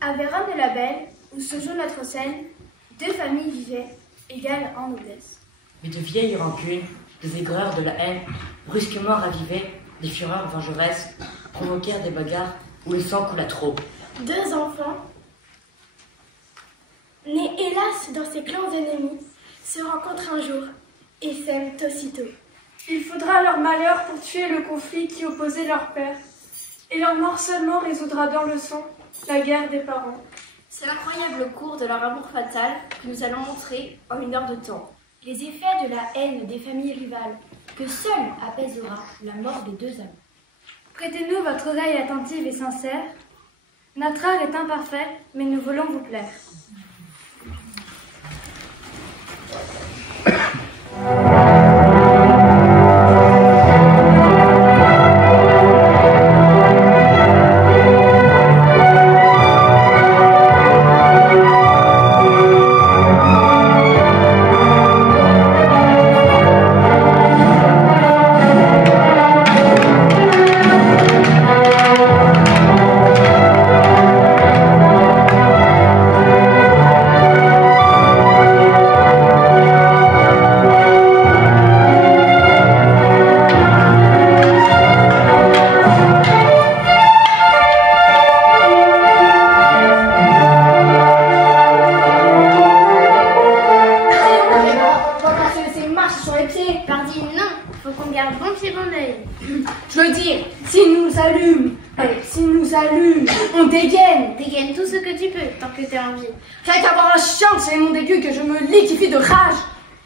À Vérone-et-la-Belle, où se joue notre scène, deux familles vivaient, égales en noblesse. Mais de vieilles rancunes, des aigreurs, de la haine, brusquement ravivées, des fureurs vengeresses, provoquèrent des bagarres où le sang coula trop. Deux enfants, nés hélas dans ces clans ennemis, se rencontrent un jour et s'aiment aussitôt. Il faudra leur malheur pour tuer le conflit qui opposait leur père, et leur mort seulement résoudra dans le sang la guerre des parents. C'est l'incroyable cours de leur amour fatal que nous allons montrer en une heure de temps. Les effets de la haine des familles rivales, que seul apaisera la mort des deux amants. Prêtez-nous votre oreille attentive et sincère. Notre art est imparfait, mais nous voulons vous plaire. On dégaine. Dégaine tout ce que tu peux, tant que t'es en vie. Rien qu'à voir un chien de mon dégueu que je me liquéfie de rage.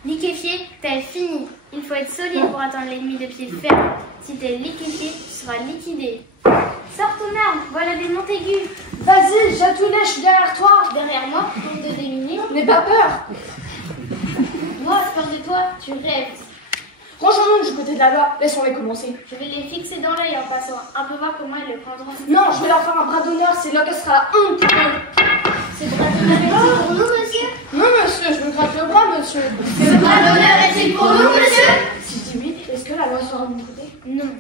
Liquéfié, t'es fini. Il faut être solide pour attendre l'ennemi de pied ferme. Si t'es liquéfié, tu seras liquidé. Sors ton arme, voilà des Montaigu. Vas-y, Chatounet, je suis derrière toi. Derrière moi, pour te déminer. N'aie pas peur. Moi, peur de toi, tu rêves. Rangeons-nous du côté de la loi, laissons-les commencer. Je vais les fixer dans l'œil en passant, un peu voir comment ils le prendront. Non, je vais leur faire un bras d'honneur, c'est là qu'elle sera honte pour eux. C'est bras d'honneur est-il pour nous, monsieur? Non, monsieur, je me gratte le bras, monsieur. Ce bras d'honneur est-il pour nous, monsieur? Si je dis oui, est-ce que la loi sera de mon côté? Non.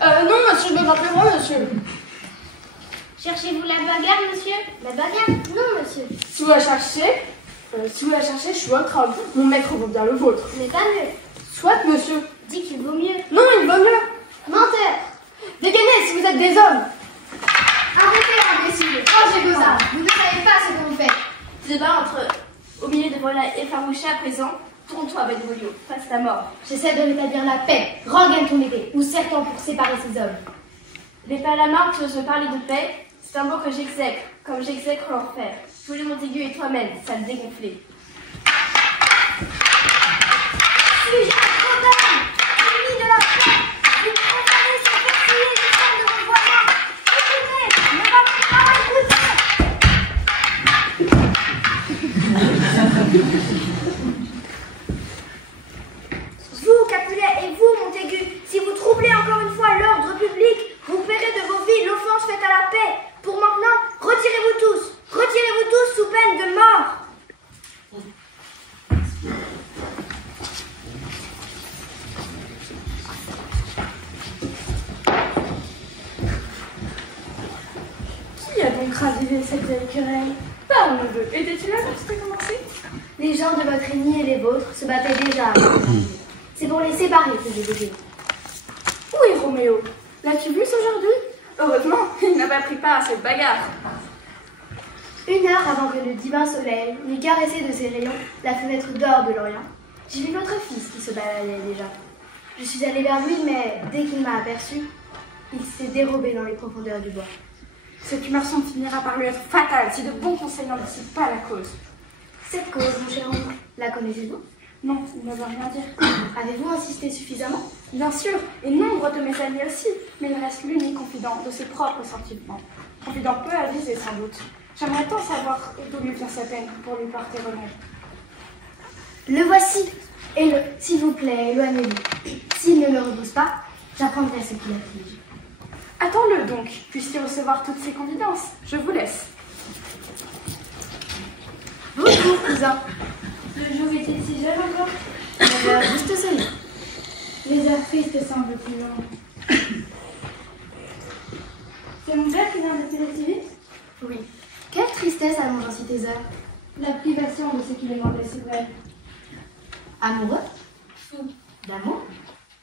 Non, monsieur, je me gratte le bras, monsieur. Cherchez-vous la bagarre, monsieur? La bagarre? Non, monsieur. Si vous la cherchez, je suis votre homme. Mon maître vaut bien le vôtre. Mais pas mieux. Soit, monsieur. Dis qu'il vaut mieux. Non, il vaut mieux. Menteur. Dégainez si vous êtes des hommes. Arrêtez, imbécile. Rangez vos armes. Vous ne savez pas ce que vous faites. Débat au milieu de voilà effarouchés à présent. Tourne-toi, Benvolio, face ta mort. J'essaie de rétablir la paix. Rengaine ton épée, ou serre-toi pour séparer ces hommes. L'épée à la main, tu oses me parler de paix? C'est un mot que j'exècre, comme j'exècre l'enfer. Tous les Montaigu et toi-même, sale dégonflé. Suis-je un condamné, ennemi de la paix? Vous condamnez ce persillé du sang de vos voisins. Écoutez, ne m'appelez pas à Vous, Capulet, et vous, Montaigu, si vous troublez encore une fois l'ordre public, vous paierez de vos vies l'offense faite à la paix. Pour maintenant, retirez-vous tous sous peine de mort. Qui a donc ravivé cette vieille querelle? Parle-nous. Étais-tu là quand c'était commencé? Les gens de votre ennemi et les vôtres se battaient déjà. C'est pour les séparer que j'ai voté. Où est Roméo? L'as-tu vu aujourd'hui? Heureusement, il n'a pas pris part à cette bagarre. 1 heure avant que le divin soleil n'eût caressé de ses rayons la fenêtre d'or de l'Orient, j'ai vu votre fils qui se baladait déjà. Je suis allée vers lui, mais dès qu'il m'a aperçu, il s'est dérobé dans les profondeurs du bois. Cette humeur sombre finira par lui être fatale si de bons conseils n'en décident pas la cause. Cette cause, mon cher oncle, la connaissez-vous? Non, il ne veut rien dire. Avez-vous insisté suffisamment? Bien sûr, et nombre de mes amis aussi, mais il reste l'unique confident de ses propres sentiments. Confident peu avisé sans doute. J'aimerais tant savoir d'où lui vient sa peine pour lui porter remède. Le voici. Et s'il vous plaît, éloignez-vous. S'il ne me repousse pas, j'apprendrai ce qu'il afflige. Attends-le donc, puisse-t-il recevoir toutes ses confidences. Je vous laisse. Bonjour, cousin. Le jour était si jeune encore. L'heure juste sonné. Les heures tristes semblent plus longues. C'est mon père qui vient de filer si vite? Oui. Quelle tristesse allonge ainsi tes heures. La privation de ce qui les rendait si brèves. Amoureux? Fou. D'amour?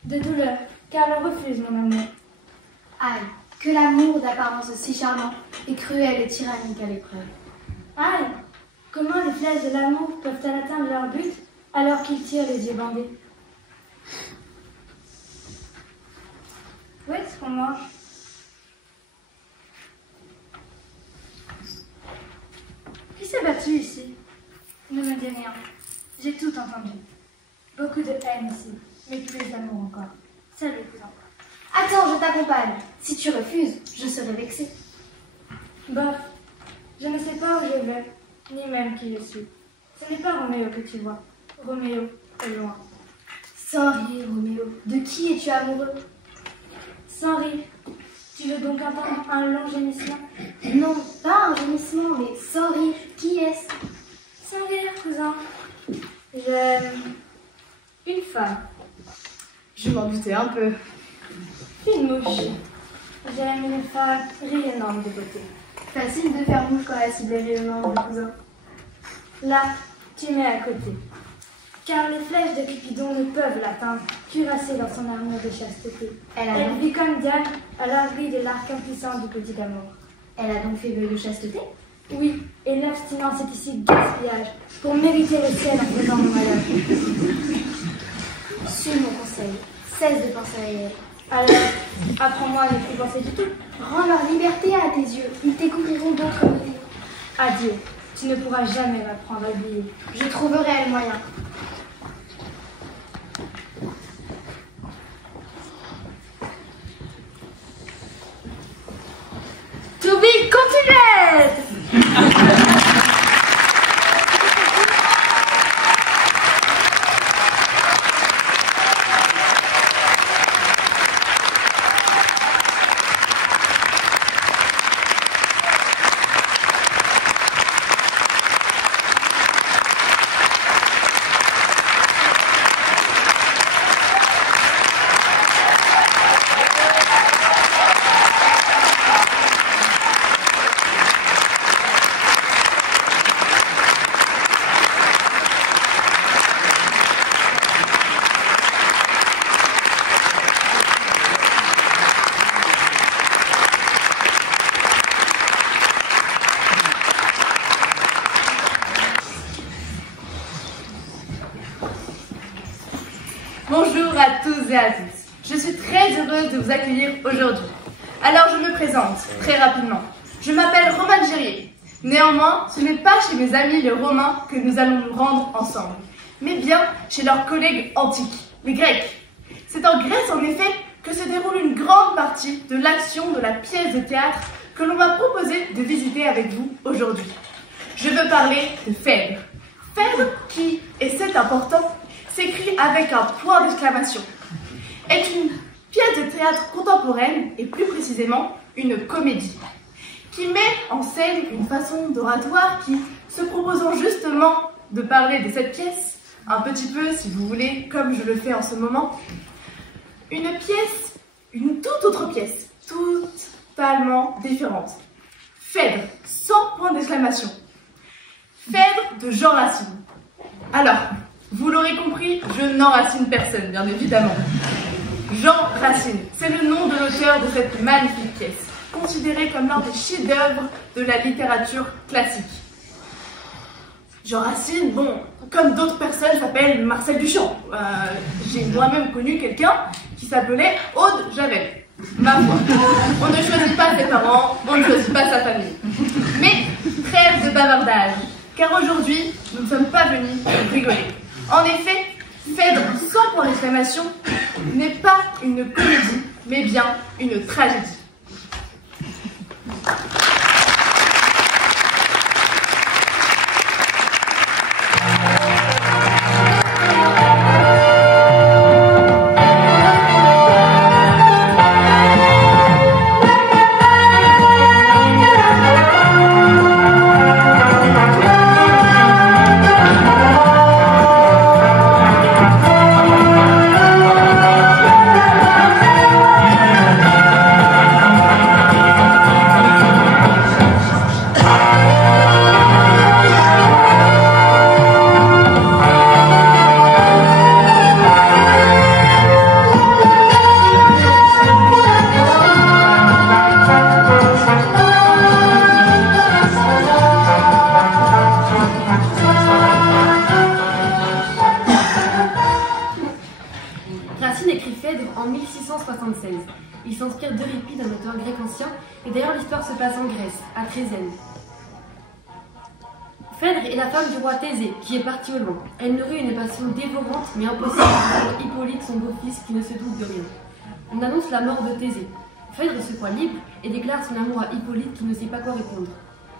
De douleur, car l'on refuse mon amour. Aïe, que l'amour d'apparence si charmant est cruel et tyrannique à l'épreuve. Aïe! Comment les flèches de l'amour peuvent-elles atteindre leur but alors qu'ils tirent les yeux bandés? Où est-ce qu'on mange? Qui s'est battu ici? Ne me dis rien. J'ai tout entendu. Beaucoup de haine ici, mais plus d'amour encore. Salut, cousin. Attends, je t'accompagne. Si tu refuses, je serai vexée. Bof, je ne sais pas où je vais, ni même qui je suis. Ce n'est pas Roméo que tu vois. Roméo est loin. Sans rire, Roméo. De qui es-tu amoureux? Sans rire. Tu veux donc entendre un long gémissement? Non, pas un gémissement, mais sans rire. Qui est-ce? Sans rire, cousin. J'aime une femme. Je m'en doutais un peu. Une mouche. J'aime une femme rayonnante de beauté. Facile de faire mouche quand la cible est rayonnante, cousin. Là, tu mets à côté. Car les flèches de Cupidon ne peuvent l'atteindre, cuirassée dans son armure de chasteté. Elle vit comme Diane à l'abri de l'arc impuissant du petit amour. Elle a donc fait vœu de chasteté? Oui, et l'abstinence est ici gaspillage, pour mériter le ciel en faisant mon malheur. Suis mon conseil. Cesse de penser à elle. Alors, apprends-moi à ne plus penser du tout. Rends leur liberté à tes yeux. Ils découvriront d'autres beautés. Adieu, tu ne pourras jamais m'apprendre à oublier. Je trouverai le moyen. To be continued! Bonjour à tous et à toutes. Je suis très heureuse de vous accueillir aujourd'hui. Alors je me présente très rapidement. Je m'appelle Romane Gérier. Néanmoins, ce n'est pas chez mes amis les Romains que nous allons nous rendre ensemble, mais bien chez leurs collègues antiques, les Grecs. C'est en Grèce en effet que se déroule une grande partie de l'action de la pièce de théâtre que l'on m'a proposé de visiter avec vous aujourd'hui. Je veux parler de Phèdre. Phèdre qui, et c'est important, s'écrit avec un point d'exclamation, est une pièce de théâtre contemporaine, et plus précisément une comédie, qui met en scène une façon d'oratoire qui, se proposant justement de parler de cette pièce, un petit peu, si vous voulez, comme je le fais en ce moment, une pièce, une toute autre pièce, totalement différente. Phèdre, sans point d'exclamation. Phèdre de Jean Racine. Alors, vous l'aurez compris, je n'enracine personne, bien évidemment. Jean Racine, c'est le nom de l'auteur de cette magnifique pièce, considérée comme l'un des chefs-d'œuvre de la littérature classique. Jean Racine, bon, comme d'autres personnes, s'appelle Marcel Duchamp. J'ai moi-même connu quelqu'un qui s'appelait Aude Javel. Ma foi, on ne choisit pas ses parents, on ne choisit pas sa bavardage, car aujourd'hui, nous ne sommes pas venus pour rigoler. En effet, Phèdre, sans point d'exclamation, n'est pas une comédie, mais bien une tragédie. Il s'inspire d'Euripide, un auteur grec ancien, et d'ailleurs l'histoire se passe en Grèce, à Trésène. Phèdre est la femme du roi Thésée, qui est parti au loin. Elle nourrit une passion dévorante, mais impossible pour Hippolyte, son beau-fils, qui ne se doute de rien. On annonce la mort de Thésée. Phèdre se croit libre et déclare son amour à Hippolyte, qui ne sait pas quoi répondre.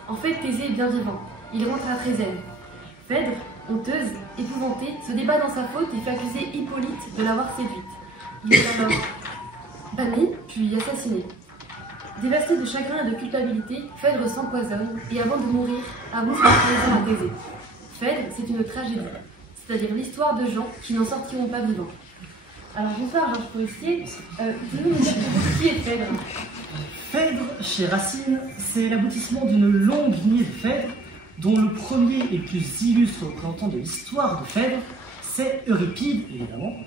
En fait, Thésée est bien vivant. Il rentre à Trésène. Phèdre, honteuse, épouvantée, se débat dans sa faute et fait accuser Hippolyte de l'avoir séduite. Il est alors banni, puis assassiné. Dévasté de chagrin et de culpabilité, Phèdre s'empoisonne et avant de mourir, avoue sa trahison à Thésée. Phèdre, c'est une tragédie, c'est-à-dire l'histoire de gens qui n'en sortiront pas vivants. Alors bonsoir Georges Forestier, pouvez-vous nous dire qui est Phèdre? Phèdre, chez Racine, c'est l'aboutissement d'une longue lignée de Phèdre, dont le premier et plus illustre représentant de l'histoire de Phèdre, c'est Euripide, évidemment,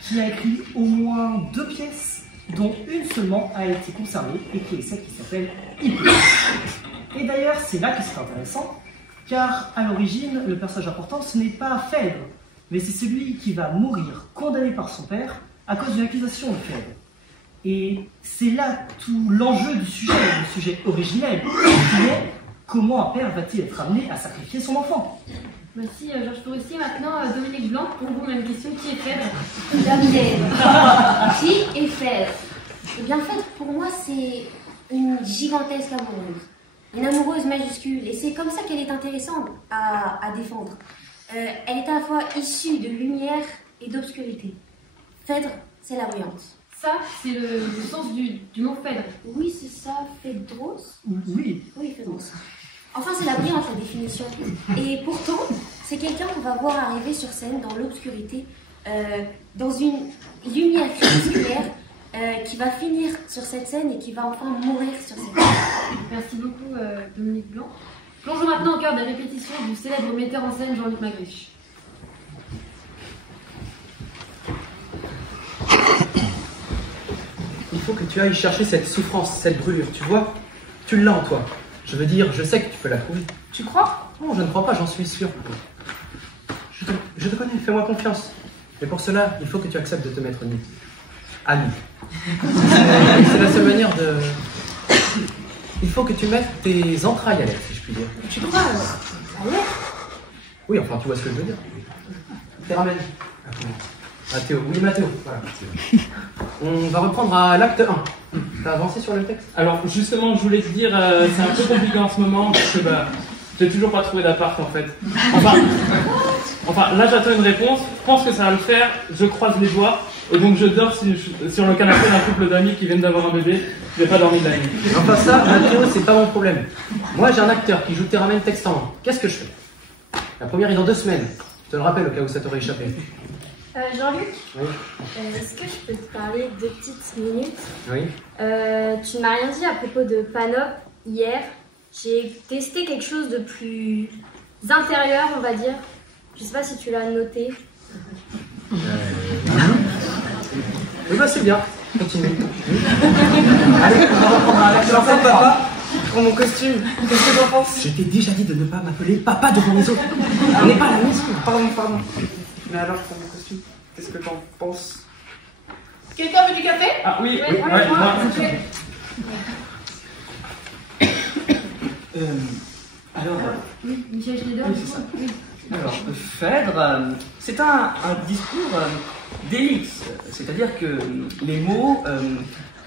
qui a écrit au moins 2 pièces, dont une seulement a été conservée, et qui est celle qui s'appelle Hippolyte. Et d'ailleurs, c'est là que c'est intéressant, car à l'origine, le personnage important, ce n'est pas Phèdre, mais c'est celui qui va mourir condamné par son père à cause d'une accusation de Phèdre. Et c'est là tout l'enjeu du sujet, le sujet originel, qui est comment un père va-t-il être amené à sacrifier son enfant? Merci Georges Forestier. Maintenant, Dominique Blanc, pour vous, même question, qui est Phèdre? Qui est Phèdre? Eh bien, Phèdre, pour moi, c'est une gigantesque amoureuse. Une amoureuse majuscule. Et c'est comme ça qu'elle est intéressante à défendre. Elle est à la fois issue de lumière et d'obscurité. Phèdre, c'est la brillante. Ça, c'est le sens du nom Phèdre. Oui, c'est ça, Phèdros. Oui. Oui, Phèdros. Enfin, c'est la brillante, la définition. Et pourtant, c'est quelqu'un qu'on va voir arriver sur scène dans l'obscurité, dans une lumière crépusculaire qui va finir sur cette scène et qui va enfin mourir sur cette scène. Merci beaucoup, Dominique Blanc. Plongeons maintenant au cœur des répétitions du célèbre metteur en scène Jean-Luc Magriche. Il faut que tu ailles chercher cette souffrance, cette brûlure, tu vois? Tu l'as en toi. Je veux dire, je sais que tu peux la trouver. Tu crois? Non, je ne crois pas, j'en suis sûr. Je te connais, fais-moi confiance. Mais pour cela, il faut que tu acceptes de te mettre nu. À nu. C'est la seule manière de... Il faut que tu mettes tes entrailles à l'air, si je puis dire. Tu crois à l'air? Oui, enfin, tu vois ce que je veux dire. T'es ramène. Mathéo, oui Mathéo, voilà. On va reprendre à l'acte 1. T'as avancé sur le texte? Alors justement, je voulais te dire, c'est un peu compliqué en ce moment parce que j'ai toujours pas trouvé d'appart en fait. Enfin, là j'attends une réponse, je pense que ça va le faire, je croise les doigts, et donc je dors sur le canapé d'un couple d'amis qui viennent d'avoir un bébé, je n'ai pas dormi de la nuit. Enfin ça, Mathéo, c'est pas mon problème. Moi j'ai un acteur qui joue Théramène texte en main. Qu'est-ce que je fais? La première est dans 2 semaines. Je te le rappelle au cas où ça t'aurait échappé. Jean-Luc, Oui. est-ce que je peux te parler 2 petites minutes? Oui. Tu ne m'as rien dit à propos de Panop hier. J'ai testé quelque chose de plus intérieur, on va dire. Je sais pas si tu l'as noté. Oui, bah c'est bien. Continue. Allez, on va reprendre à l'acteur. Papa, je prends mon costume. Qu'est-ce que t'en penses? Je t'ai déjà dit de ne pas m'appeler papa devant les autres. On n'est pas à la maison. Pardon. Mais alors, je prends mon costume. Qu'est-ce que t'en penses? Quelqu'un veut du café? Ah oui, oui, moi. Alors, oui, Michel Schneider. Oui, c'est ça. Oui. Alors, Phèdre, c'est un discours d'élite, c'est-à-dire que les mots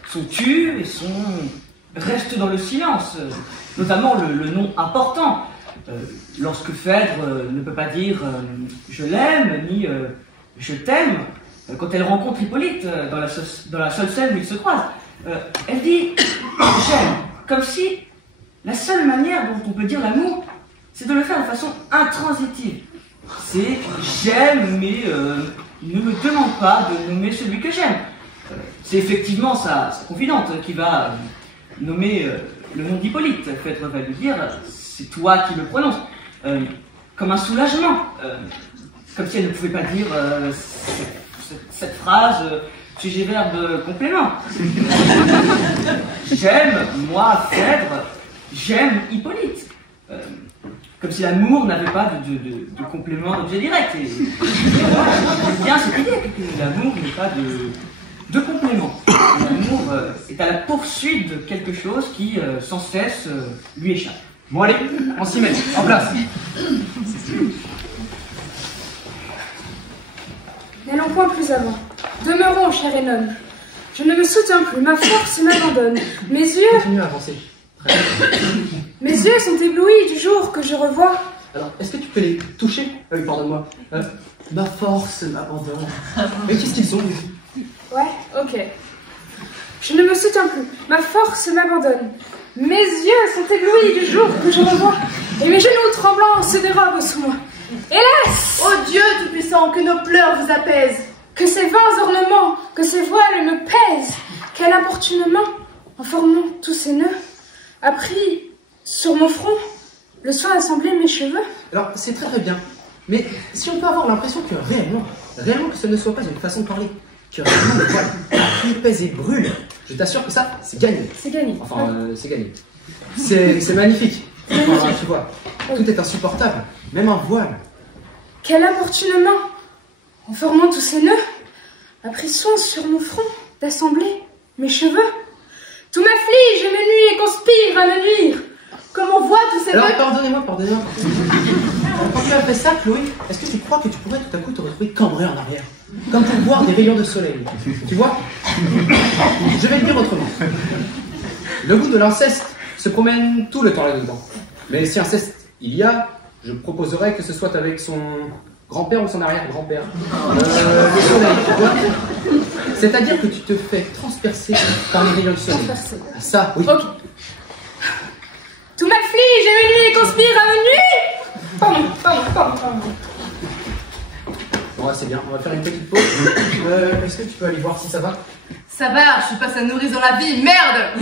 sont tus et restent dans le silence, notamment le nom important. Lorsque Phèdre ne peut pas dire je l'aime ni je t'aime, quand elle rencontre Hippolyte dans la seule scène où ils se croisent, elle dit j'aime, comme si la seule manière dont on peut dire l'amour, c'est de le faire de façon intransitive. C'est j'aime, mais ne me demande pas de nommer celui que j'aime. C'est effectivement sa confidente qui va nommer le nom d'Hippolyte. Phèdre va lui dire c'est toi qui le prononces. Comme un soulagement. Comme si elle ne pouvait pas dire cette phrase sujet verbe complément. J'aime, moi, Phèdre, j'aime Hippolyte. Comme si l'amour n'avait pas de complément d'objet direct. Et j'aime bien cette idée que l'amour n'est pas de complément. L'amour est à la poursuite de quelque chose qui, sans cesse, lui échappe. Bon allez, on s'y met, en place. N'allons point plus avant. Demeurons, cher Hénon. Je ne me soutiens plus, ma force m'abandonne. Mes yeux... Continue à avancer. Mes yeux sont éblouis du jour que je revois. Alors, est-ce que tu peux les toucher? Oui, pardonne-moi. Ma force m'abandonne. Mais qu'est-ce qu'ils ont? Ouais, ok. Je ne me soutiens plus, ma force m'abandonne. Mes yeux sont éblouis du jour que je revois, et mes genoux tremblants se dérobent sous moi. Hélas! Ô Dieu tout-puissant, que nos pleurs vous apaisent. Que ces vains ornements, que ces voiles me pèsent. Quel importunement, en formant tous ces nœuds, a pris sur mon front le soin d'assembler mes cheveux. Alors, c'est très très bien. Mais si on peut avoir l'impression que réellement que ce ne soit pas une façon de parler, que réellement le voile qui pèse et brûle, je t'assure que ça, c'est gagné. C'est gagné. Enfin, c'est gagné. C'est magnifique. Enfin, tu vois, tout est insupportable, même un voile. Quel importunement, en formant tous ces nœuds, a pris soin sur mon front d'assembler mes cheveux. Tout m'afflige et me nuit et conspire à me nuire. Comme on voit tous ces Alors, nœuds... pardonnez-moi. Quand tu as fait ça, Chloé, est-ce que tu crois que tu pourrais tout à coup te retrouver cambré en arrière? Comme pour voir des rayons de soleil. Tu vois? Je vais le dire autrement. Le goût de l'inceste se promène tout le temps là-dedans. Mais si inceste il y a, je proposerais que ce soit avec son grand-père ou son arrière-grand-père. Le soleil, tu vois? C'est-à-dire que tu te fais transpercer par les rayons de soleil. Ça, oui. Ok. Tout m'afflige et me nuit et conspire à me nuire. Pardon. Bon, c'est bien, on va faire une petite pause. Est-ce que tu peux aller voir si ça va? Ça va, je suis pas sa nourrice dans la vie, merde.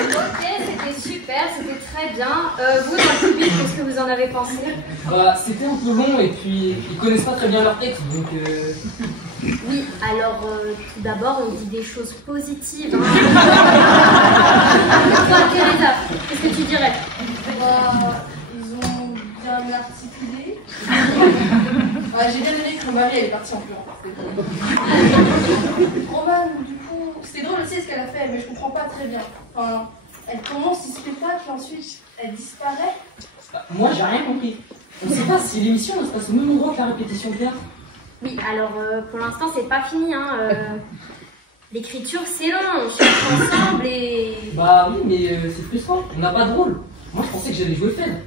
Ok, c'était super, c'était très bien. Vous, dans le public, qu'est-ce que vous en avez pensé? Bah, c'était un peu long et puis ils connaissent pas très bien leur texte, donc... Oui, alors tout d'abord, on dit des choses positives. Hein. Toi, Teresa, qu'est-ce que tu dirais? Ils ont bien articulé. J'ai bien aimé que Romarie elle est partie en pleurant. Romane, du coup, c'était drôle aussi ce qu'elle a fait, mais je comprends pas très bien. Enfin, elle commence ce spectacle et ensuite elle disparaît. Moi, j'ai rien compris. On sait pas si l'émission se passe au même endroit que la répétition de théâtre. Oui, alors pour l'instant, c'est pas fini. Hein. L'écriture, c'est long, on cherche ensemble et... Bah oui, mais c'est frustrant, on n'a pas de rôle. Moi, je pensais que j'allais jouer Phèdre.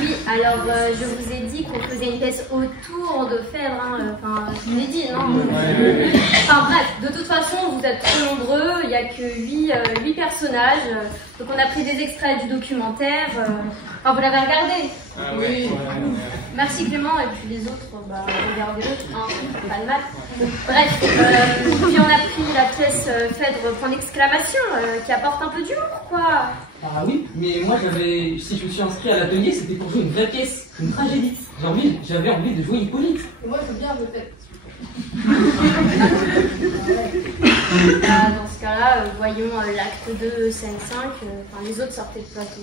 Oui, alors je vous ai dit qu'on faisait une pièce autour de Phèdre. Hein. Enfin, je vous l'ai dit, non? Enfin bref, de toute façon, vous êtes trop nombreux, il n'y a que 8 personnages. Donc on a pris des extraits du documentaire. Enfin, vous l'avez regardé? Oui. Merci Clément, et puis les autres, bah, regardez-le, hein, pas de mal. Bref, puis on a pris la pièce Phèdre point d'exclamation, qui apporte un peu d'humour, quoi. Ah oui, mais moi si je me suis inscrit à l'atelier, c'était pour jouer une vraie pièce, une tragédie. J'avais envie de jouer Hippolyte. Et moi je veux bien le faire. Dans ce cas-là, voyons l'acte 2, scène 5, enfin les autres sortaient de plateau.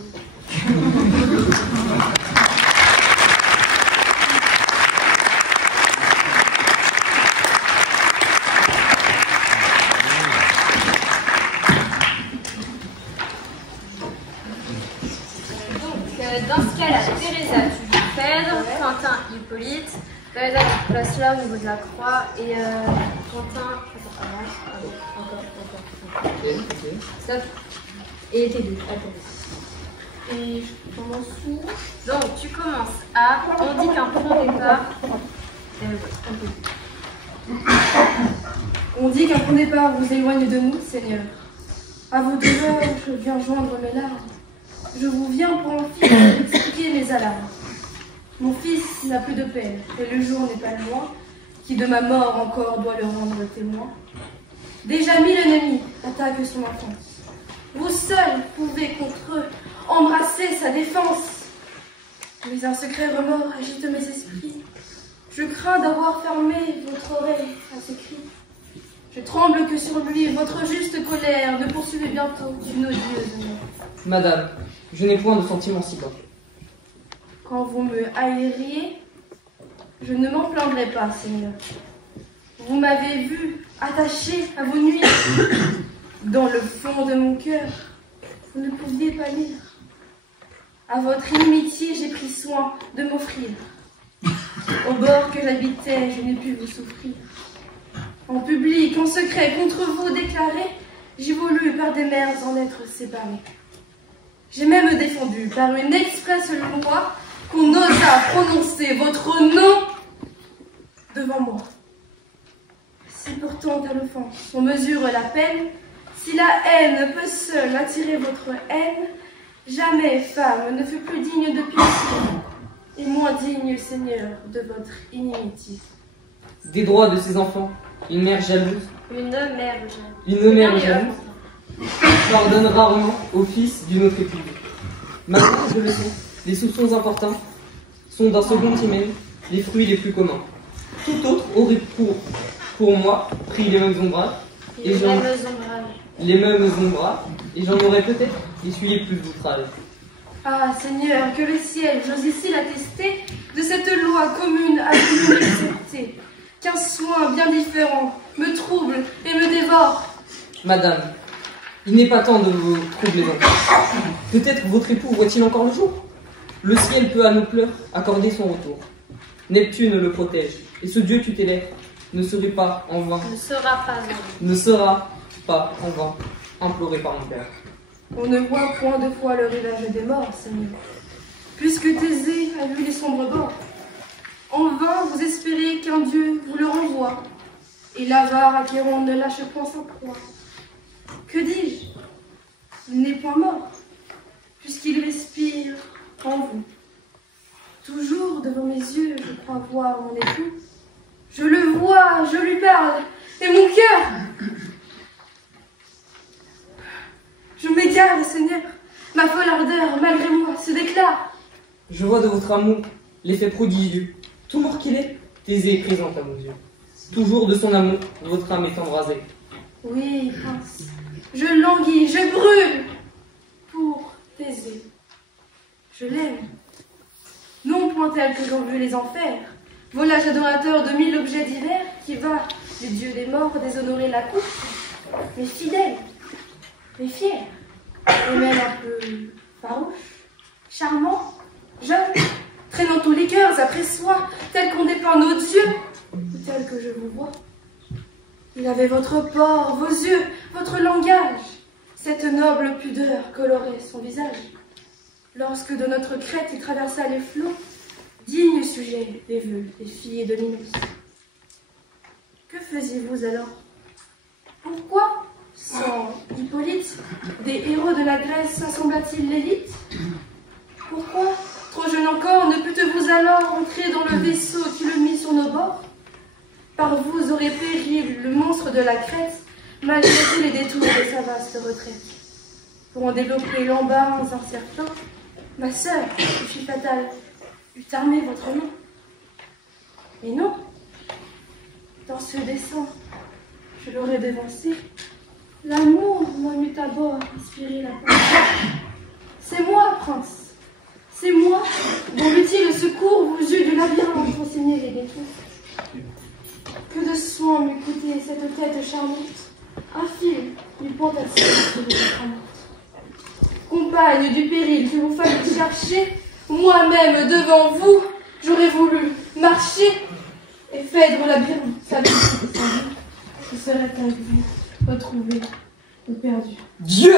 vite. Daïda, tu te places là au niveau de la croix. Et Quentin, avance. Encore. Ok. Stop. Et t'es deux. Attends. Et je commence où? Donc, tu commences à. On dit qu'un point départ. On dit qu'un point départ vous éloigne de nous, Seigneur. À vos douleurs, je viens joindre mes larmes. Je vous viens pour mon fils expliquer mes alarmes. Mon fils n'a plus de peine, et le jour n'est pas loin, qui de ma mort encore doit le rendre témoin. Déjà 1000 ennemis attaquent son enfance. Vous seuls pouvez contre eux embrasser sa défense. Mais un secret remords agite mes esprits. Je crains d'avoir fermé votre oreille à ses cris. Je tremble que sur lui votre juste colère ne poursuive bientôt une odieuse mort. Madame, je n'ai point de sentiments si bas. Quand vous me haïriez, je ne m'en plaindrai pas, Seigneur. Vous m'avez vu attaché à vos nuits. Dans le fond de mon cœur, vous ne pouviez pas lire. À votre inimitié, j'ai pris soin de m'offrir. Au bord que j'habitais, je n'ai pu vous souffrir. En public, en secret, contre vous déclaré, j'ai voulu par des mers en être séparé. J'ai même défendu par une expresse loi qu'on osa prononcer votre nom devant moi. Si pourtant à l'offense on mesure la peine, si la haine peut seule attirer votre haine, jamais femme ne fut plus digne de pitié, et moins digne, Seigneur, de votre inimitié. Des droits de ses enfants, une mère jalouse. Une mère jalouse pardonne rarement au fils d'une autre épouse. Maintenant, je le sais, les soupçons importants sont d'un second hymen les fruits les plus communs. Tout autre aurait pour moi pris les mêmes ombrages, et j'en aurais peut-être essuyé plus d'outrages. Ah, Seigneur, que le ciel, j'ose ici l'attester, de cette loi commune à vous accepter, qu'un soin bien différent me trouble et me dévore. Madame, il n'est pas temps de vous troubler encore. Peut-être votre époux voit-il encore le jour. Le ciel peut à nos pleurs accorder son retour. Neptune le protège, et ce Dieu tutélaire ne sera pas en vain imploré par mon père. On ne voit point de fois le rivage des morts, Seigneur, puisque Thésée a vu les sombres bords. En vain vous espérez qu'un Dieu vous le renvoie, et l'avare Achéron ne lâche point sa proie. Que dis-je? Il n'est point mort, puisqu'il respire en vous. Toujours devant mes yeux, je crois voir mon époux. Je le vois, je lui parle, et mon cœur... Je m'égare, Seigneur. Ma folle ardeur, malgré moi, se déclare. Je vois de votre amour l'effet prodigieux. Tout mort qu'il est, Thésée est présente à vos yeux. Toujours de son amour, votre âme est embrasée. Oui, prince, je languis, je brûle pour Thésée. Je l'aime. Non point tel que j'en vu les enfers, volage adorateur de 1000 objets divers, qui va, du dieu des morts, déshonorer la couche, mais fidèle, mais fier, et même un peu farouche, charmant, jeune, traînant tous les cœurs après soi, tel qu'on dépeint nos dieux, ou tel que je vous vois. Il avait votre port, vos yeux, votre langage, cette noble pudeur colorait son visage. Lorsque de notre crête il traversa les flots, digne sujet des vœux des filles et de Minos. Que faisiez-vous alors? Pourquoi, sans Hippolyte, des héros de la Grèce s'assembla-t-il l'élite? Pourquoi, trop jeune encore, ne pûtes-vous alors entrer dans le vaisseau qui le mit sur nos bords? Par vous aurait péri le monstre de la Crète, malgré tous les détours de sa vaste retraite. Pour en développer l'embarras incertain, ma sœur, qui fut fatale, eût armé votre nom. Mais non, dans ce dessein, je l'aurais dévancé. L'amour m'en eût à bord inspiré la pensée. C'est moi, prince, c'est moi, dont l'utile secours vous eût du labyrinthe enseigné les détours. Que de soin m'eût coûté cette tête charmante, un fil du pantasme de votre amante. Compagne du péril que vous fallait chercher, moi-même devant vous, j'aurais voulu marcher et Phèdre labyrinthe. Sa vie, ce serait un vie retrouvé ou perdu. Dieu!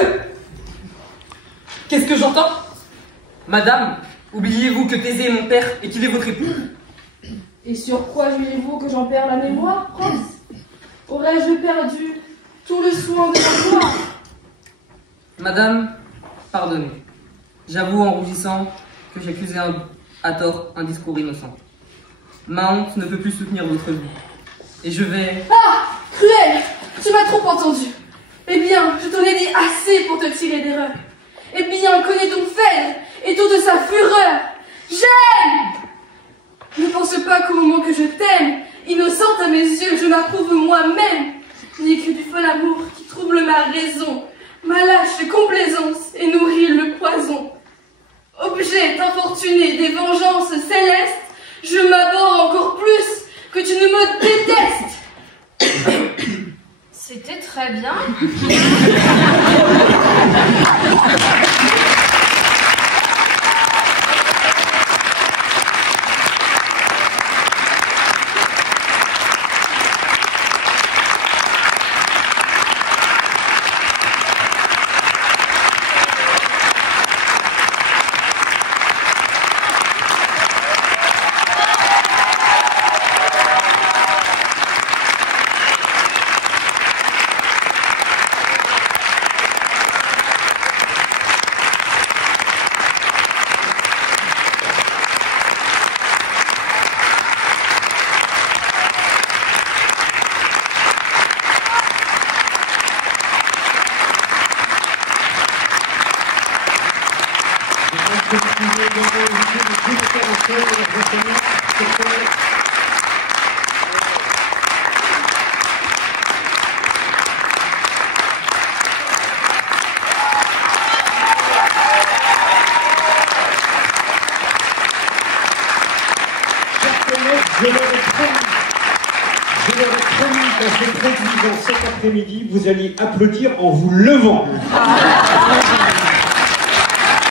Qu'est-ce que j'entends? Madame, oubliez-vous que Thésée est mon père et qu'il est votre époux? Et sur quoi jugez-vous que j'en perds la mémoire, prince? Aurais-je perdu tout le soin de ma gloire? Madame, pardonnez. J'avoue en rougissant que j'accusais à tort un discours innocent. Ma honte ne peut plus soutenir votre vie. Et je vais... Ah! Cruel! Tu m'as trop entendu. Eh bien, je t'en ai dit assez pour te tirer d'erreur. Eh bien, connais donc Phèdre et toute sa fureur. J'aime! Ne pense pas qu'au moment que je t'aime, innocente à mes yeux, je m'approuve moi-même, ni que du fol amour qui trouble ma raison, ma lâche complaisance et nourrit le poison. Objet infortuné des vengeances célestes, je m'abhorre encore plus que tu ne me détestes. C'était très bien. Je leur ai promis qu'à ce président cet après-midi, vous alliez applaudir en vous levant.